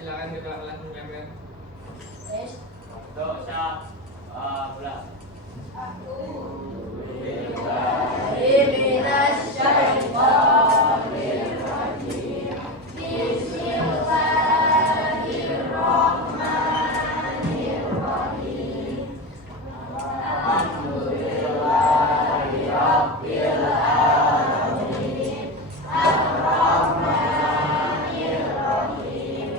silakan kita ulas menyampaikan. Yes. Untuk siap bulan. Bismillahirrahmanirrahim. Bismillahirrahmanirrahim. Alhamdulillahirabbil alamin. Ar-Rahmanirrahim.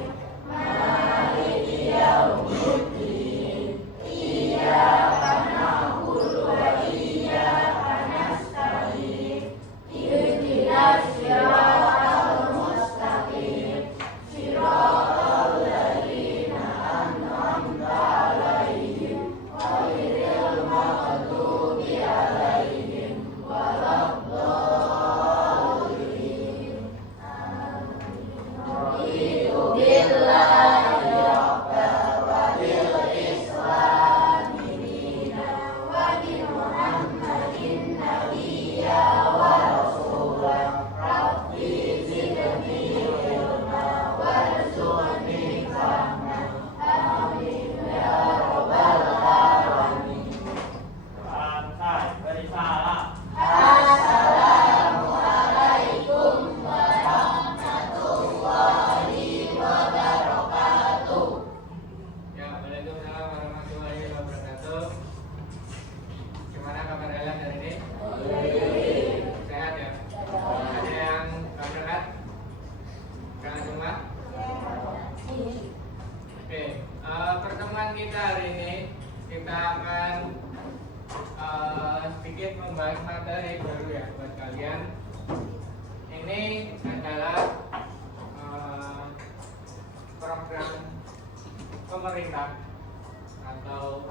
Maliki yaumiddin. Iyyaka na'budu wa iyyaka nasta'in. Ihdinas siratal mustaqim. Siratal ladzina an'amta 'alaihim ghairil maghdubi 'alaihim waladdallin. Raditu billahi rabban wa bil islami dinan wa bi Muhammadin nabiyya wa rasulan. Rabbi zidni ilma warzuqni fahman. Amin ya rabbal alamin. Bersalah. Assalamualaikum warahmatullahi wabarakatuh. Ya, waalaikumsalam warahmatullahi wabarakatuh. Gimana kabar kalian hari ini? Sehat ya? Ada yang nggak berangkat? Berangkat semua? Oke, pertemuan kita hari ini kita akan sedikit membahas materi baru ya buat kalian. Ini adalah program pemerintah atau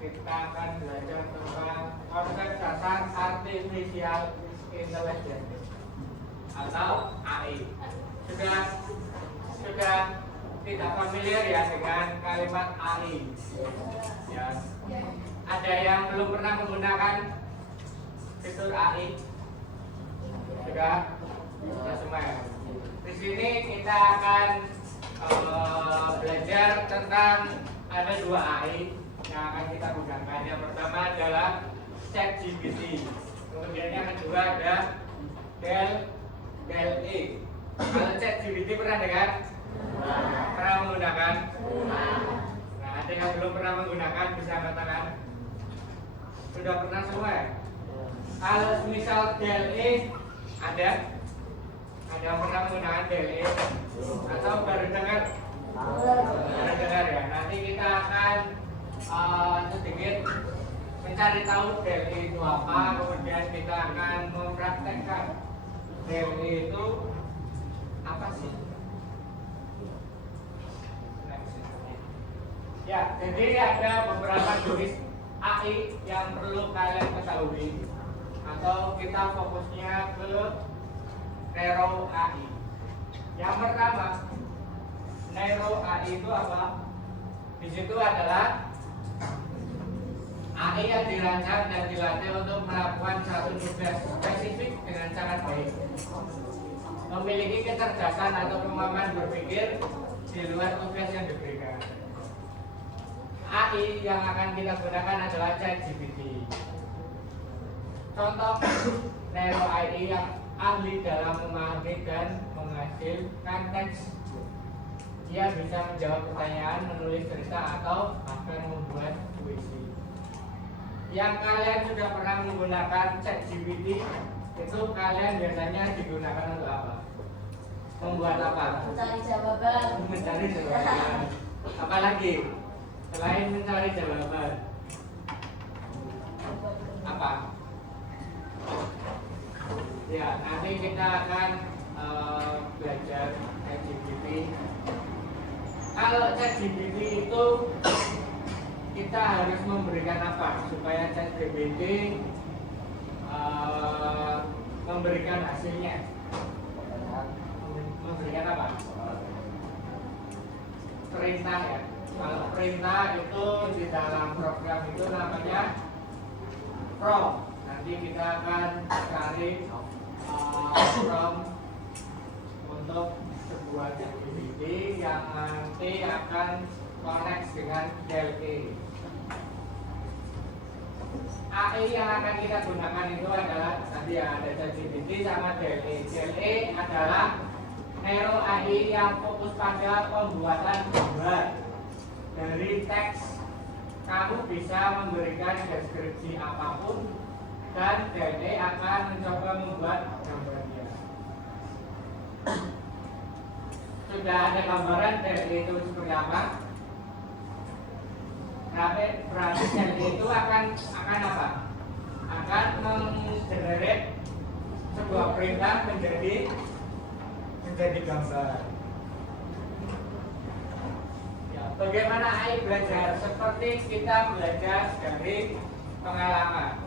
kita akan belajar tentang konsep dasar artificial intelligence atau AI. Sudah tidak familiar ya dengan kalimat AI ya. Ada yang belum pernah menggunakan fitur AI? Sudah? Ya semua ya. Di sini kita akan belajar tentang ada dua AI yang akan kita gunakan. Yang pertama adalah ChatGPT. Kemudian yang kedua ada DALL-E. Kalau ChatGPT pernah dengar? Pernah menggunakan? Nah, ada yang belum pernah menggunakan bisa katakan? Sudah pernah semua ya? Kalau misal DALL-E ada yang pernah menggunakan DALL-E atau baru dengar? Baru dengar ya. Nanti kita akan sedikit mencari tahu DALL-E itu apa, kemudian kita akan mempraktekkan DALL-E itu apa sih? Ya, jadi ada beberapa jenis AI yang perlu kalian ketahui atau kita fokusnya ke Neuro AI. Yang pertama, Neuro AI itu apa? Di situ adalah AI yang dirancang dan dilatih untuk melakukan satu tugas spesifik dengan sangat baik. Memiliki kecerdasan atau kemampuan berpikir di luar tugas yang diberikan. AI yang akan kita gunakan adalah ChatGPT. Contoh Neuro AI yang ahli dalam memahami dan menghasilkan teks. Dia bisa menjawab pertanyaan, menulis cerita, atau bahkan membuat puisi. Yang kalian sudah pernah menggunakan ChatGPT, itu kalian biasanya digunakan untuk apa? Membuat apa? Mencari jawaban. Mencari jawaban. Apalagi selain mencari jawaban, apa? Ya, nanti kita akan belajar ChatGPT. Kalau ChatGPT itu kita harus memberikan apa supaya ChatGPT memberikan hasilnya? Memberikan apa? Perintah ya. Kalau perintah itu di dalam program itu namanya prompt. Nanti kita akan cari prompt untuk sebuah ChatGPT. nanti akan connect dengan DLE. AI yang akan kita gunakan itu adalah tadi ya, ada ChatGPT sama DLE. DLE adalah Neuro AI yang fokus pada pembuatan gambar dari teks. Kamu bisa memberikan deskripsi apapun dan DLE akan mencoba membuat gambarnya. Sudah ada gambaran DLE itu seperti apa? Berarti DLE itu akan apa? Akan menggenerate sebuah perintah menjadi gambar. Ya, bagaimana AI belajar? Seperti kita belajar dari pengalaman.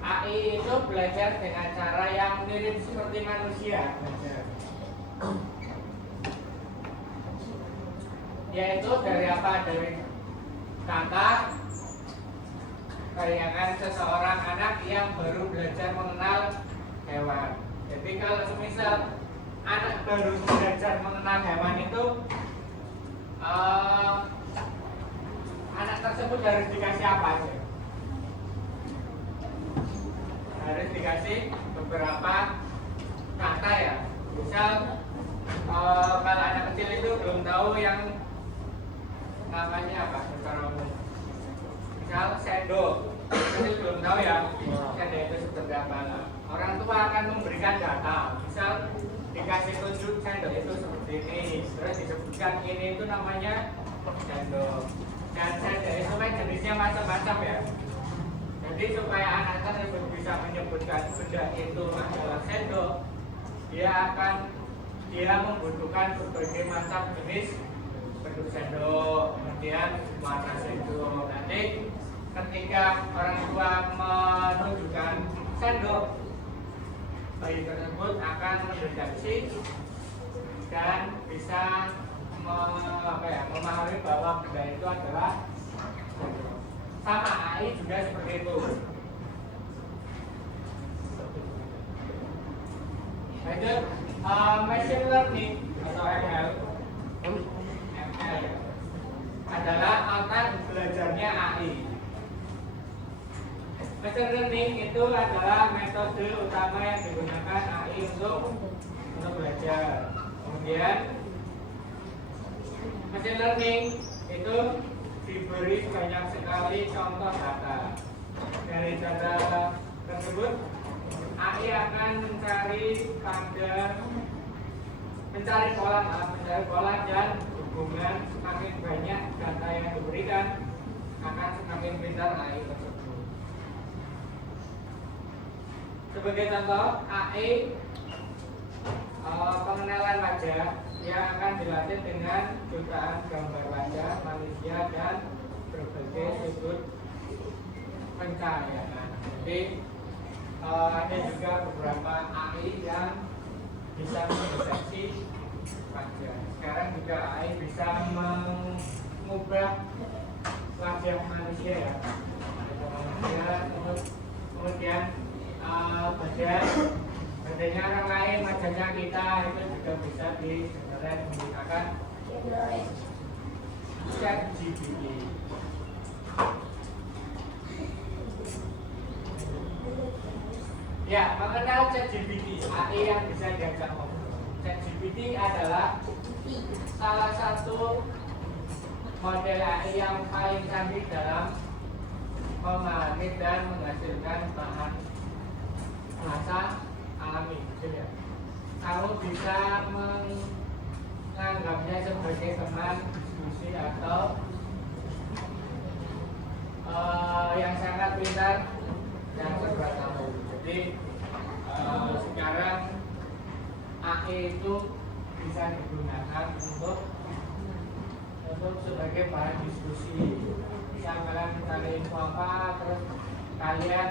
AI itu belajar dengan cara yang mirip seperti manusia belajar. Yaitu dari apa? Dari kata, bayangan seseorang anak yang baru belajar mengenal hewan. Jadi kalau semisal anak baru belajar mengenal hewan itu, anak tersebut harus dikasih apa aja? Harus dikasih beberapa kata ya. Misal kalau anak kecil itu belum tahu yang namanya apa secara umum. Misal sendok, kecil belum tahu ya sendok itu seperti apa. Orang tua akan memberikan data. Misal dikasih tunjuk sendok itu seperti ini, terus disebutkan ini itu namanya sendok. Dan sendok itu kan jenisnya macam-macam ya. Jadi supaya anak tersebut bisa menyebutkan benda itu adalah sendok, dia membutuhkan berbagai macam jenis bentuk sendok, kemudian warna sendok. Nanti ketika orang tua menunjukkan sendok, bayi tersebut akan mendeteksi dan bisa memahami bahwa benda itu adalah sendok. Sama AI juga seperti itu. Lanjut, machine learning atau ML adalah alat belajarnya AI. Machine learning itu adalah metode utama yang digunakan AI untuk belajar. Kemudian machine learning itu diberi banyak sekali contoh data. Dari data tersebut, AI akan mencari pola dan hubungan. Semakin banyak data yang diberikan, akan semakin pintar AI tersebut. Sebagai contoh, AI pengenalan wajah yang akan dilatih dengan jutaan gambar wajah manusia dan berbagai sudut pencahayaan. Jadi ada juga beberapa AI yang bisa mendeteksi wajah. Sekarang juga AI bisa mengubah wajah manusia ya. Kemudian badannya orang lain, wajahnya kita itu juga bisa digenerate menggunakan ChatGPT. Ya, mengenal ChatGPT, AI yang bisa diajak ngobrol. ChatGPT adalah salah satu model AI yang paling canggih dalam memahami dan menghasilkan bahan bahasa alami. Kamu bisa menganggapnya sebagai teman diskusi atau yang sangat pintar dan serba tahu. Jadi sekarang AI itu bisa digunakan untuk sebagai bahan diskusi. Misal kalian mencari info apa, terus kalian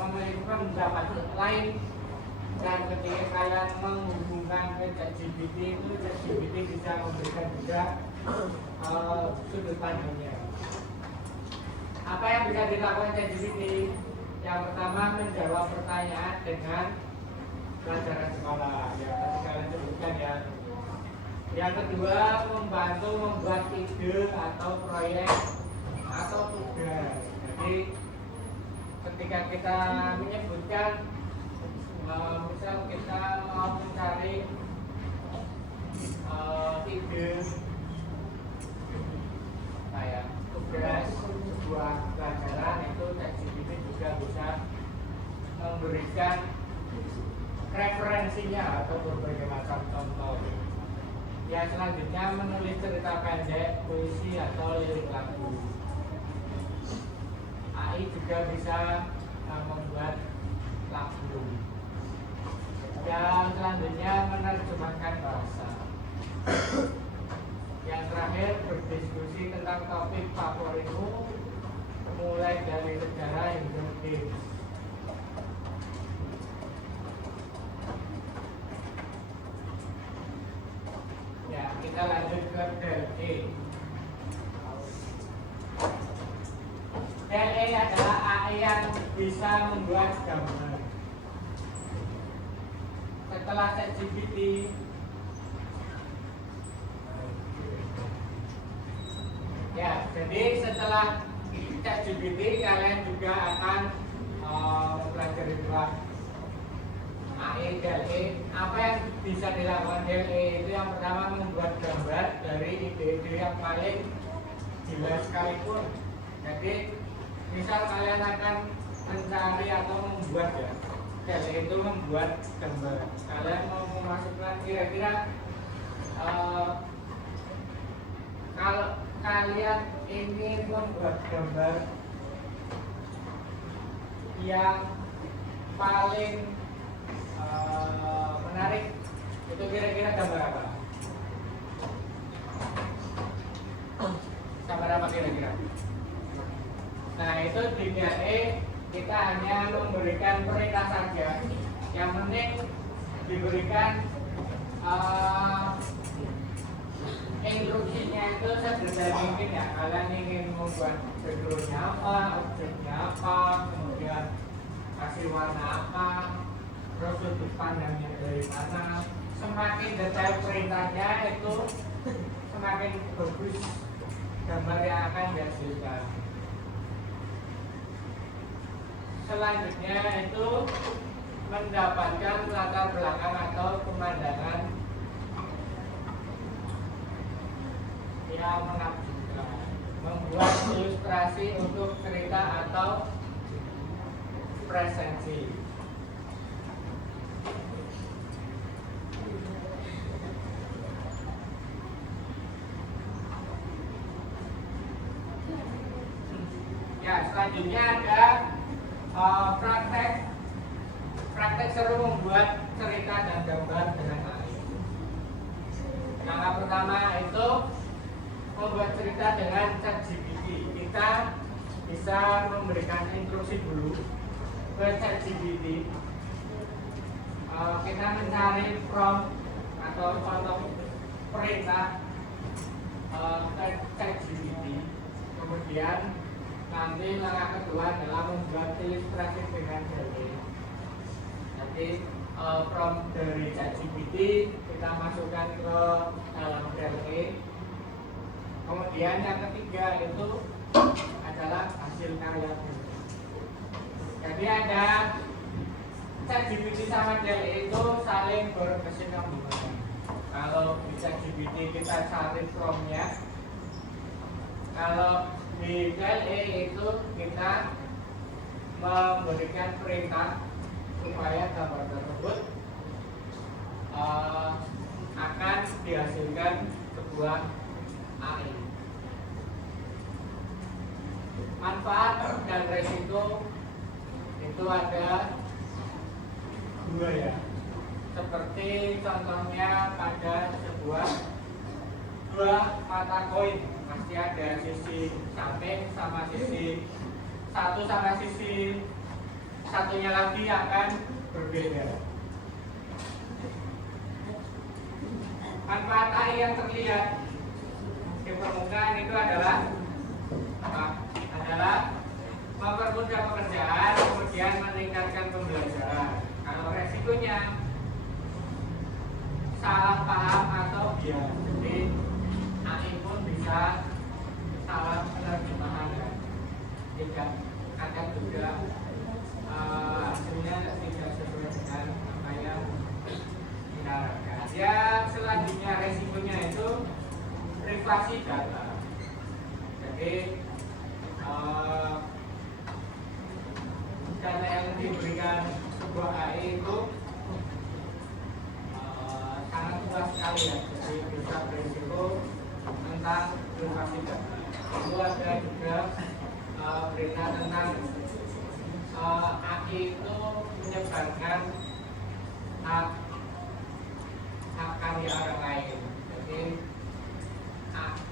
memiliki pendapat lain, dan ketika kalian menghubungkan ke ChatGPT itu, ChatGPT bisa memberikan juga sudut pandangnya. Apa yang bisa dilakukan ChatGPT? Yang pertama, menjawab pertanyaan dengan pelajaran sekolah. Ya, tadi kalian sebutkan ya, Yang kedua, membantu membuat ide atau proyek atau tugas. Jadi ketika kita menyebutkan misal kita mau mencari ide kayak tugas sebuah pelajaran, itu ChatGPT juga bisa memberikan referensinya atau berbagai macam contoh. Yang selanjutnya menulis cerita pendek, puisi atau lirik lagu. AI juga bisa membuat lagu. Yang selanjutnya menerjemahkan bahasa. Yang terakhir berdiskusi tentang topik favoritmu, mulai dari sejarah hingga games. Ya, kita lanjut ke DLE. DLE adalah AI yang bisa membuat gambar. Setelah ChatGPT, ya, jadi setelah ChatGPT kalian juga akan mempelajari dua AI DLE. Apa yang bisa dilakukan DLE itu yang pertama membuat gambar dari ide-ide yang paling gila sekalipun. Jadi misal kalian akan mencari atau membuat ya, DLE itu membuat gambar. Kalian mau memasukkan kira-kira kalau kalian ingin membuat gambar yang paling menarik, itu kira-kira gambar apa? Gambar apa kira-kira? Nah, itu di DLE kita hanya memberikan perintah saja. Yang penting diberikan instruksinya itu sederhana mungkin ya. Kalian ingin membuat backgroundnya apa, objeknya apa, kemudian kasih warna apa, terus sudut pandangnya dari mana. Semakin detail perintahnya itu semakin bagus gambar yang akan dihasilkan. Selanjutnya itu mendapatkan latar belakang atau pemandangan yang menakjubkan, membuat ilustrasi untuk cerita atau presensi. Ya, selanjutnya ada praktek seru membuat cerita dan gambar dengan AI. Yang pertama itu membuat cerita dengan ChatGPT. Kita bisa memberikan instruksi dulu ke ChatGPT. Kita mencari prompt atau contoh perintah ke ChatGPT. Kemudian nanti langkah kedua adalah membuat ilustrasi dengan DLE. Nanti prompt dari ChatGPT kita masukkan ke dalam DLE. Kemudian yang ketiga itu adalah hasil karya. Jadi ada ChatGPT sama DLE itu saling berkesinambungan. Kalau di ChatGPT kita cari promptnya, kalau di DLE itu kita memberikan perintah supaya gambar tersebut akan dihasilkan sebuah AI. Manfaat dan resiko itu ada dua ya. Seperti contohnya pada sebuah dua mata koin, pasti ada sisi samping sama sisi satu sama sisi satunya lagi akan berbeda. Manfaat AI yang terlihat di permukaan itu adalah apa? Adalah mempermudah pekerjaan, kemudian meningkatkan pembelajaran. Kalau resikonya salah paham atau ya. Jadi AI pun bisa salah penerjemahan ya. Tidak kadang juga hasilnya tidak sesuai dengan apa yang diharapkan. Ya selanjutnya resikonya itu privasi data. Jadi data yang diberikan sebuah AI itu sangat luas sekali ya. Jadi bisa berisiko tentang privasi data. Lalu ada juga berita tentang AI itu menyebarkan hak karya orang lain. Jadi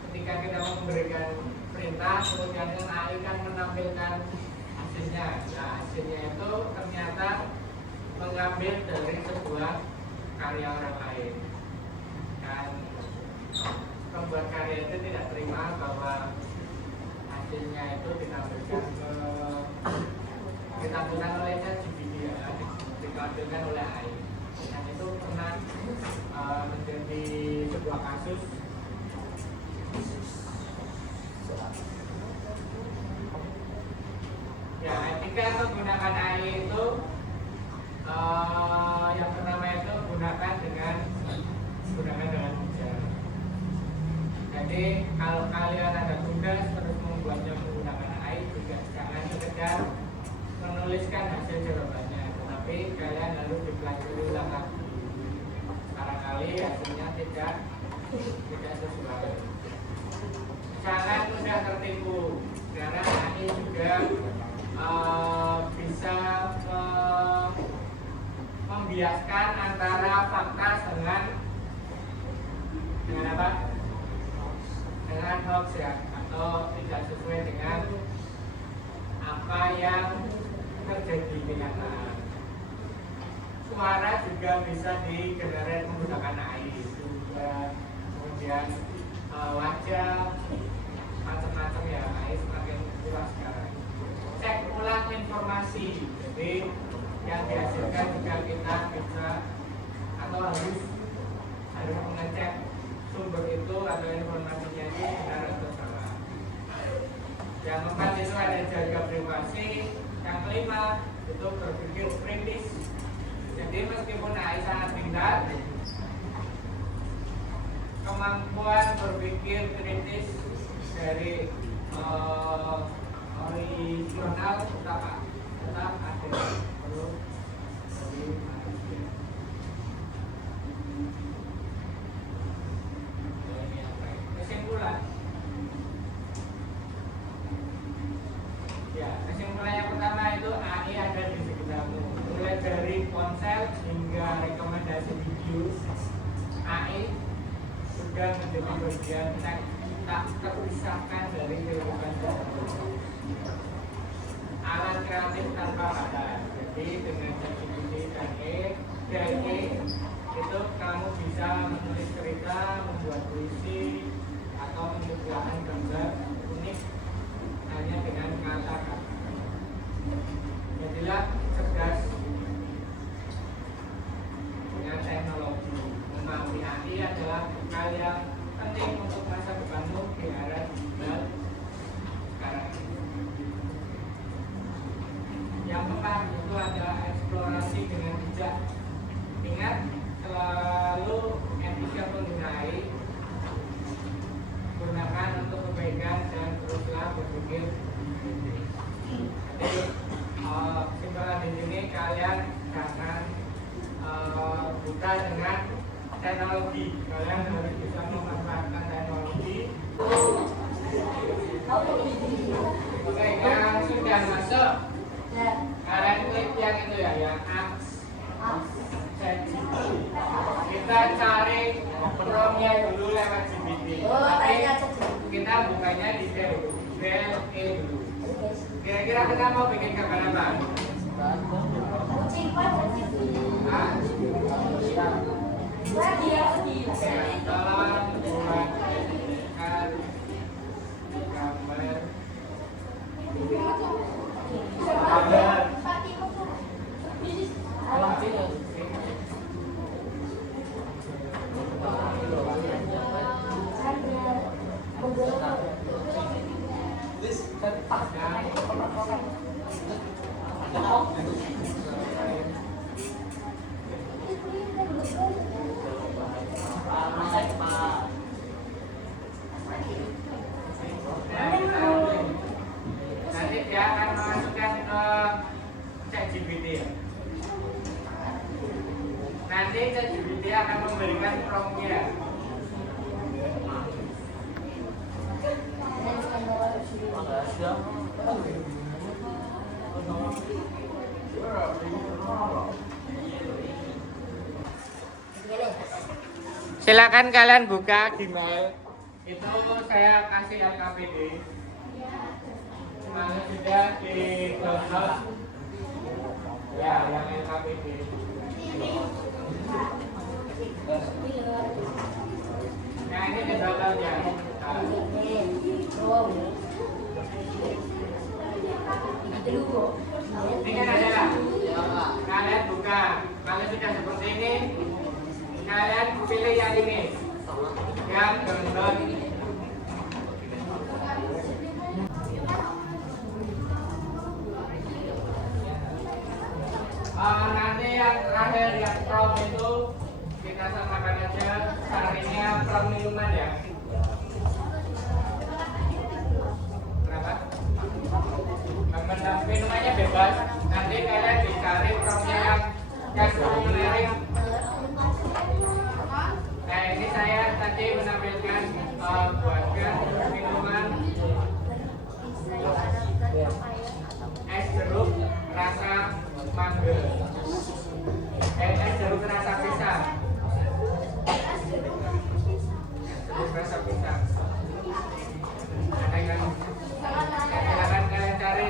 ketika kita memberikan perintah, kemudian AI kan menampilkan hasilnya. Nah, hasilnya itu ternyata mengambil dari sebuah karya orang lain. Dan pembuat karya itu tidak terima bahwa hasilnya itu ditampilkan oleh ChatGPT ya, ditampilkan oleh AI. Dan itu pernah menjadi sebuah kasus. Ya, etika menggunakan AI itu yang pertama itu gunakan dengan bijak. Jadi kalau kalian ada tugas terus membuatnya menggunakan AI, juga jangan sekedar menuliskan hasil jawabannya, tetapi kalian harus dipelajari ulang lagi. Barangkali hasilnya tidak sesuai. Jangan mudah tertipu, karena AI juga bisa membiaskan antara fakta dengan apa? Dengan hoax ya, atau tidak sesuai dengan apa yang terjadi di kenyataan. Suara juga bisa digenerate menggunakan AI, juga kemudian wajah, macam-macam ya. AI semakin luas sekarang. Cek ulang informasi, jadi yang dihasilkan juga kita bisa atau harus mengecek sumber itu atau informasinya ini benar atau salah. Yang keempat itu ada jaga privasi. Yang kelima itu berpikir kritis. Jadi meskipun AI sangat pintar, kemampuan berpikir kritis dari original tetap ada perlu dari manusia. Kesimpulan. Ya, kesimpulan yang pertama itu AI ada di sekitarmu. Mulai dari ponsel hingga rekomendasi video, AI sudah menjadi bagian tak terpisahkan dari kehidupan sehari-hari. Alat kreatif tanpa batas. Jadi dengan ChatGPT dan AI itu kamu bisa menulis cerita, membuat puisi, atau menciptakan gambar unik hanya dengan kata-kata. Jadilah cerdas dengan teknologi. Memahami AI adalah hal yang penting untuk masa depanmu di era digital sekarang. Yang keempat itu adalah eksplorasi dengan bijak. Ingat, selalu etika menggunakan, gunakan untuk kebaikan dan teruslah berpikir. Jadi kesimpulan di sini, kalian jangan buta dengan teknologi. Kalian harus bisa memanfaatkan teknologi. Oke, yang sudah masuk, kalian klik yang itu ya, yang apps. Kita cari Chrome-nya dulu lewat GPT. Tapi kita bukanya di DLE dulu. Kira-kira kita mau bikin gambar apa? Kucing apa? Hah? Lagi ya, lagi. Tolong buatkan gambar. Nanti dia akan memasukkan ke ChatGPT ya. Nanti ChatGPT akan memberikan prompt-nya. Silakan kalian buka Gmail. Itu saya kasih LKPD. Semangat juga di download. Ya, yang LKPD. Nah, ini di download ya. Ini adalah kalian buka. Kalau sudah seperti ini, kalian pilih yang ini, yang download. Nanti yang terakhir yang prom itu kita samakan aja carinya prom minuman ya. Kenapa? Minumannya bebas. Nanti kalian dicari promnya yang menarik. Nah ini saya tadi menampilkan buatkan minuman es jeruk rasa mangga, es jeruk rasa pisang, jeruk rasa pisang. Ada kan? Silakan kalian cari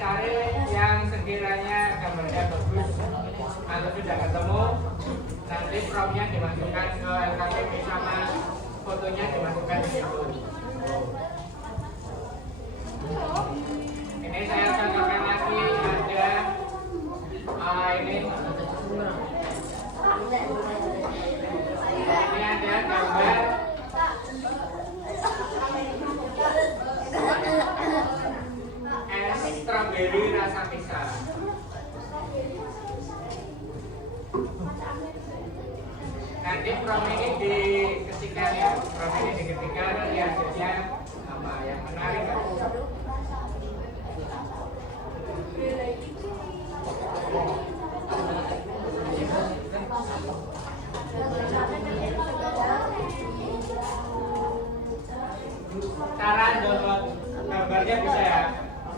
cari yang sekiranya gambarnya bagus. Kalau sudah ketemu, nanti promnya dimasukkan ke LKPD sama fotonya dimasukkan di situ. Ini saya contohkan lagi ada ini ada gambar es strawberry rasa pisang. Nanti prom ini diketikkan ya, prom ini diketikkan nanti hasilnya apa yang menarik kan? Cara download gambarnya bisa ya.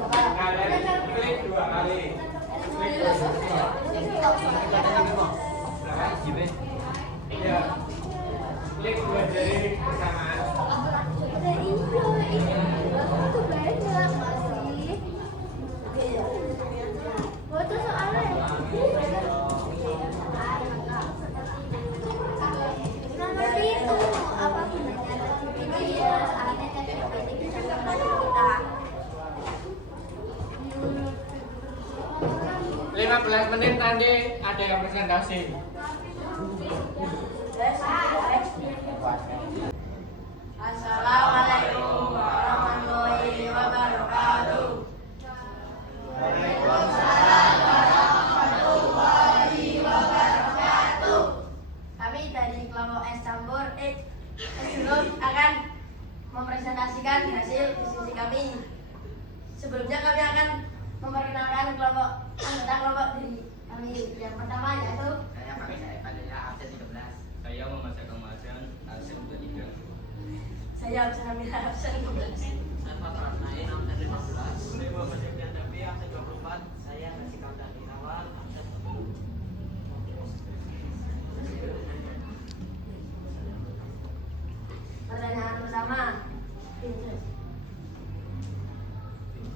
Kalian klik 2 kali. Klik 2 kali. Iya. Klik 2 jari bersamaan. Lima 15 menit nanti ada yang presentasi. Assalamualaikum warahmatullahi wabarakatuh. Waalaikumsalam warahmatullahi wabarakatuh. Kami dari kelompok S campur Dulur akan mempresentasikan hasil diskusi kami. Sebelumnya kami akan memperkenalkan anggota kelompok dari kami. Yang pertama yaitu Saya pakai saya adalah absen 13. Saya Muhammad Syekh absen 23. saya absen absen 12. Saya Fathur Nain absen 15. Saya Muhammad Syekh Tapi absen 24. Saya Nasi Kaudan Irawan absen 10. Pertanyaan pertama.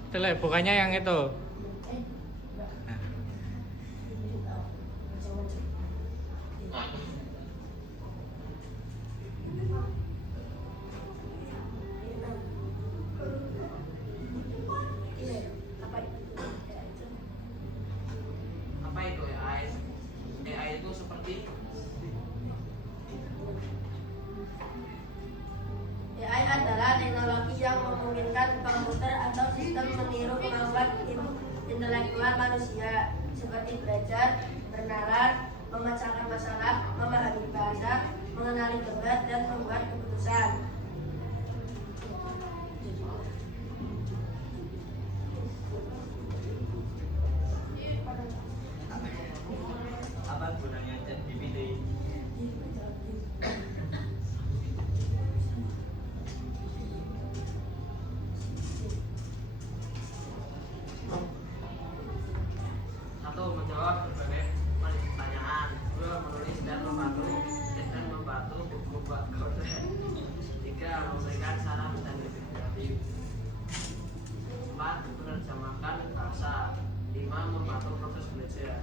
Itulah bukannya yang itu. Apa itu AI? AI itu seperti AI adalah teknologi yang memungkinkan komputer atau sistem meniru kemampuan intelektual manusia seperti belajar, bernalar, memecahkan masalah, memahami bahasa, mengenali gambar, dan membuat keputusan. Apa gunanya ChatGPT? Satu, menjawab berbagai pertanyaan. Dua, menulis dan membantu membuat konten. Tiga, memberikan saran dan ide kreatif. Empat, menerjemahkan bahasa. Lima, membantu proses belajar.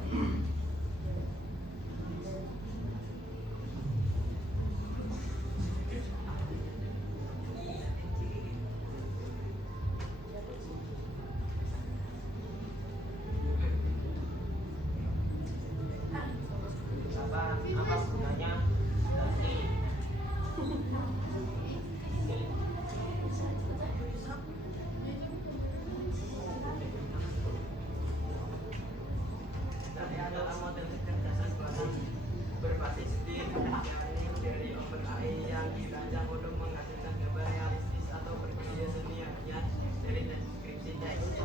Apa gunanya ini? Dari adalah model kecerdasan buatan berbasis deep learning dari OpenAI yang dirancang untuk menghasilkan gambar realistis atau bergaya seni hanya dari deskripsi teks.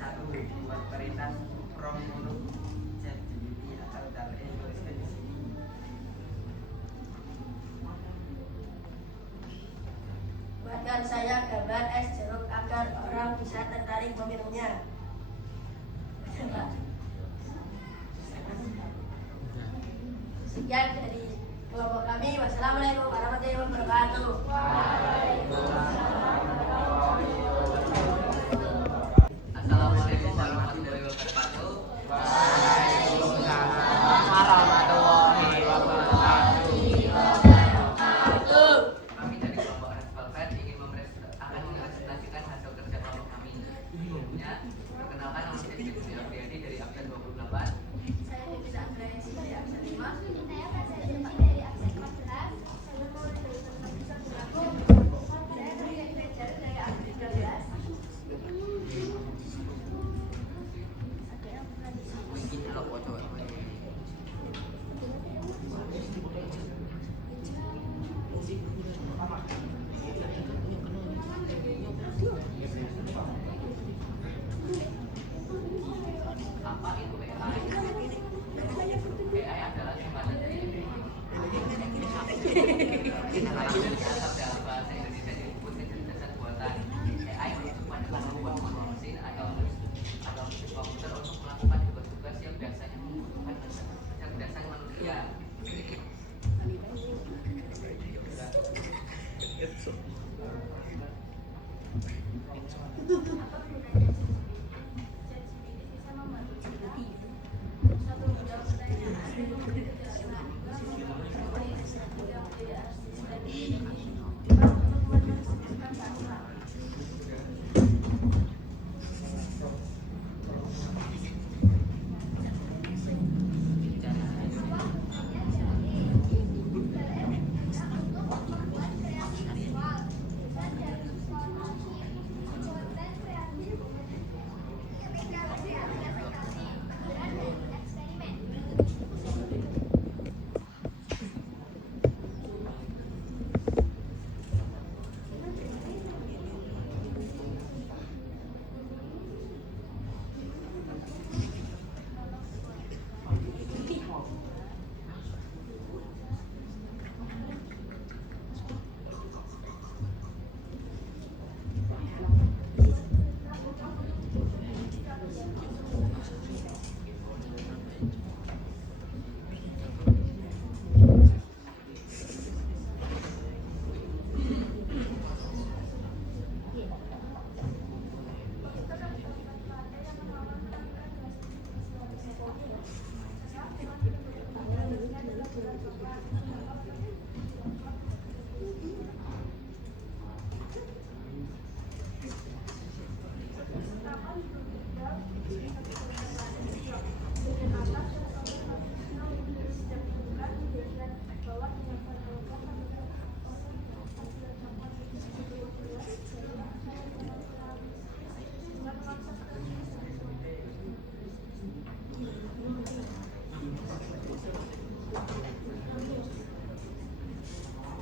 Satu, buat perintah prompt untuk ChatGPT atau DALL-E tuliskan di sini. Buatkan saya gambar es jeruk agar orang bisa tertarik meminumnya. Sekian dari kelompok kami. Wassalamualaikum warahmatullahi wabarakatuh. Assalamualaikum warahmatullahi wabarakatuh. Kami dari kelompok Red Velvet akan mempresentasikan hasil kerja kelompok kami. Sebelumnya, perkenalkan nama saya Dewi Apriyadi dari absen 28. Saya Dewi Anggrayansi dari absen 5. Saya Prasetya dari absen 14. Saya Maria Granger dari absen 13. Apa itu AI? AI adalah semacam dalam bahasa Indonesia disebut kecerdasan buatan. AI merupakan kemampuan manusia mesin atau komputer untuk melakukan tugas-tugas yang biasanya membutuhkan kecerdasan manusia. Bisa membantu kita. Satu, menjawab pertanyaan. Kedua,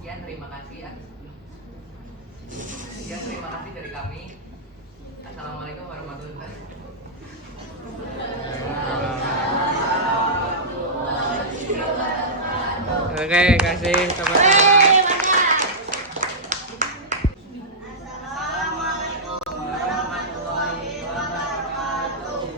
Sekian terima kasih dari kami. Assalamualaikum warahmatullahi wabarakatuh. Oke, kasih teman. Assalamualaikum warahmatullahi wabarakatuh.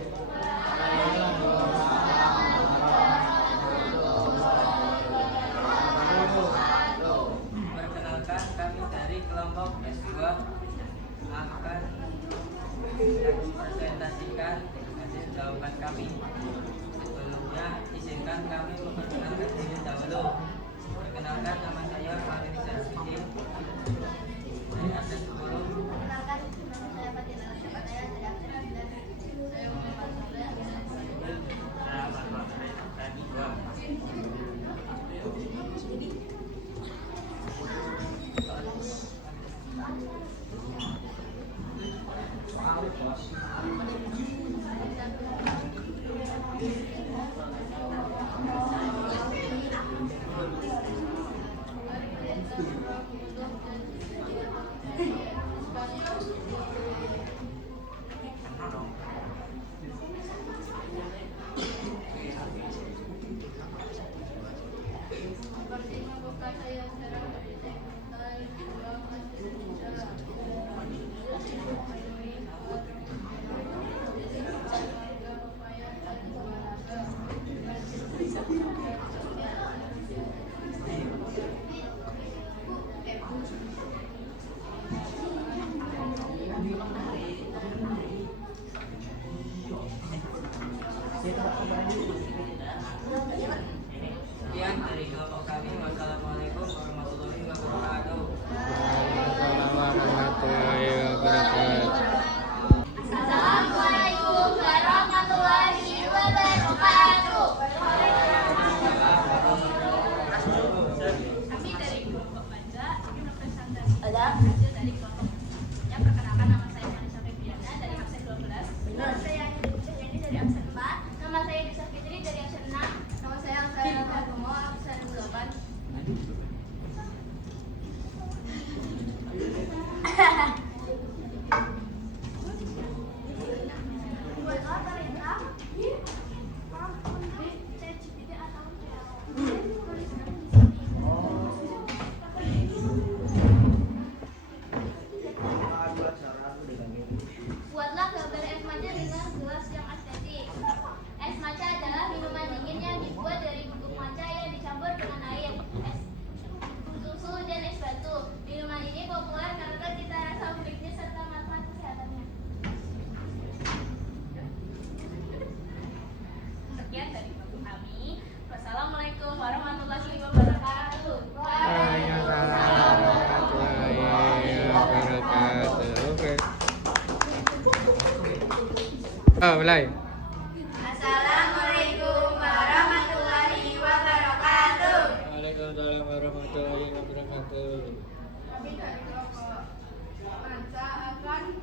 Perkenalkan, kami dari kelompok S2 akan presentasikan hasil jawaban kami. Sebelumnya, izinkan kami memperkenalkan diri dahulu. Perkenalkan, nama saya Farid Syarifudin dari absen 10. Perkenalkan, nama saya Fatina. Saya dari absen 9. Saya Muhammad Saleh, absen 2. Sekian dari kelompok kami. Wassalamualaikum warahmatullahi wabarakatuh. Waalaikumsalam warahmatullahi wabarakatuh. Assalamualaikum warahmatullahi wabarakatuh. Kami dari kelompok Banda ingin mempresentasikan Ada? hasil dari kelompok. Ya, perkenalkan, nama saya Manisa Febriana dari absen 12. Nama saya Ini dari absen 4. Nama saya Disa Fitri dari absen 6. Nama saya Angsa Hartomo, absen 8. Buat apa Rita? ChatGPT atau Buatlah gambar es matcha dengan gelas yang estetik. Es matcha adalah minuman dingin yang dibuat dari bubuk matcha yang dicampur dengan air, es susu, dan es batu. Minuman ini populer karena cita rasa uniknya serta manfaat kesehatannya. Sekian dari kelompok kami. Wassalamualaikum warahmatullahi wabarakatuh. Waalaikumsalam warahmatullahi wabarakatuh. Oke. Oh, mulai. Assalamualaikum warahmatullahi wabarakatuh. Waalaikumsalam warahmatullahi wabarakatuh. Kami dari kelompok Mansa akan